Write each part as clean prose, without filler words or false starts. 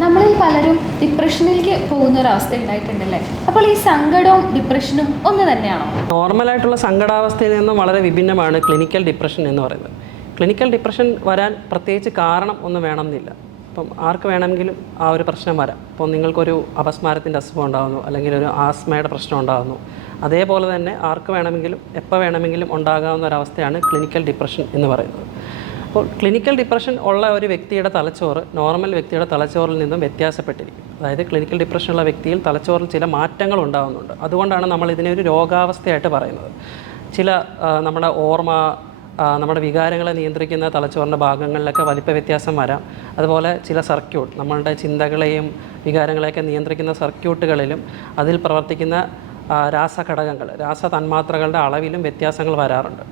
നമ്മളിൽ പലരും ഡിപ്രഷനിലേക്ക് പോകുന്ന ഒരു അവസ്ഥ ഉണ്ടായിട്ടുണ്ടല്ലേ? അപ്പോൾ ഈ സങ്കടവും ഡിപ്രഷനും ഒന്ന് തന്നെയാണോ? നോർമലായിട്ടുള്ള സങ്കടാവസ്ഥയിൽ നിന്നും വളരെ വിഭിന്നമാണ് ക്ലിനിക്കൽ ഡിപ്രഷൻ എന്ന് പറയുന്നത്. ക്ലിനിക്കൽ ഡിപ്രഷൻ വരാൻ പ്രത്യേകിച്ച് കാരണം ഒന്നും വേണമെന്നില്ല. ഇപ്പം ആർക്ക് വേണമെങ്കിലും ആ ഒരു പ്രശ്നം വരാം. ഇപ്പോൾ നിങ്ങൾക്കൊരു അപസ്മാരത്തിൻ്റെ അസുഖം ഉണ്ടാകുന്നു, അല്ലെങ്കിൽ ഒരു ആസ്മയുടെ പ്രശ്നം ഉണ്ടാകുന്നു. അതേപോലെ തന്നെ ആർക്ക് വേണമെങ്കിലും എപ്പോൾ വേണമെങ്കിലും ഉണ്ടാകാവുന്ന ഒരവസ്ഥയാണ് ക്ലിനിക്കൽ ഡിപ്രഷൻ എന്ന് പറയുന്നത്. അപ്പോൾ ക്ലിനിക്കൽ ഡിപ്രഷൻ ഉള്ള ഒരു വ്യക്തിയുടെ തലച്ചോറ് നോർമൽ വ്യക്തിയുടെ തലച്ചോറിൽ നിന്നും വ്യത്യാസപ്പെട്ടിരിക്കും. അതായത് ക്ലിനിക്കൽ ഡിപ്രഷനുള്ള വ്യക്തിയിൽ തലച്ചോറിൽ ചില മാറ്റങ്ങൾ ഉണ്ടാകുന്നുണ്ട്. അതുകൊണ്ടാണ് നമ്മൾ ഇതിനെ ഒരു രോഗാവസ്ഥയായിട്ട് പറയുന്നത്. ചില നമ്മുടെ ഓർമ്മ, നമ്മുടെ വികാരങ്ങളെ നിയന്ത്രിക്കുന്ന തലച്ചോറിൻ്റെ ഭാഗങ്ങളിലൊക്കെ വലിപ്പ വ്യത്യാസം വരാം. അതുപോലെ ചില സർക്യൂട്ട്, നമ്മളുടെ ചിന്തകളെയും വികാരങ്ങളെയൊക്കെ നിയന്ത്രിക്കുന്ന സർക്യൂട്ടുകളിലും അതിൽ പ്രവർത്തിക്കുന്ന രാസഘടകങ്ങൾ, രാസതന്മാത്രകളുടെ അളവിലും വ്യത്യാസങ്ങൾ വരാറുണ്ട്.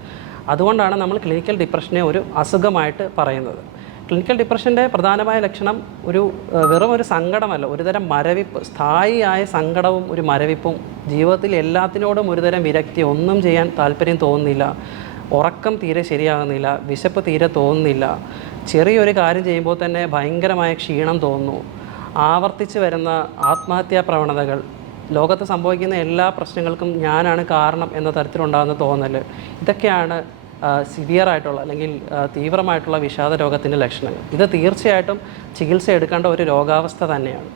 അതുകൊണ്ടാണ് നമ്മൾ ക്ലിനിക്കൽ ഡിപ്രഷനെ ഒരു അസുഖമായിട്ട് പറയുന്നത്. ക്ലിനിക്കൽ ഡിപ്രഷൻ്റെ പ്രധാനമായ ലക്ഷണം വെറും ഒരു സങ്കടമല്ല, ഒരുതരം മരവിപ്പ്, സ്ഥായിയായ സങ്കടവും ഒരു മരവിപ്പും, ജീവിതത്തിൽ എല്ലാത്തിനോടും ഒരുതരം വിരക്തി, ഒന്നും ചെയ്യാൻ താല്പര്യം തോന്നുന്നില്ല, ഉറക്കം തീരെ ശരിയാകുന്നില്ല, വിശപ്പ് തീരെ തോന്നുന്നില്ല, ചെറിയൊരു കാര്യം ചെയ്യുമ്പോൾ തന്നെ ഭയങ്കരമായ ക്ഷീണം തോന്നുന്നു, ആവർത്തിച്ച് വരുന്ന ആത്മഹത്യാ പ്രവണതകൾ, ലോകത്ത് സംഭവിക്കുന്ന എല്ലാ പ്രശ്നങ്ങൾക്കും ഞാനാണ് കാരണം എന്ന തരത്തിലുണ്ടാകുന്ന തോന്നൽ, ഇതൊക്കെയാണ് സിവിയറായിട്ടുള്ള അല്ലെങ്കിൽ തീവ്രമായിട്ടുള്ള വിഷാദ രോഗത്തിൻ്റെ ലക്ഷണങ്ങൾ. ഇത് തീർച്ചയായിട്ടും ചികിത്സ എടുക്കേണ്ട ഒരു രോഗാവസ്ഥ തന്നെയാണ്.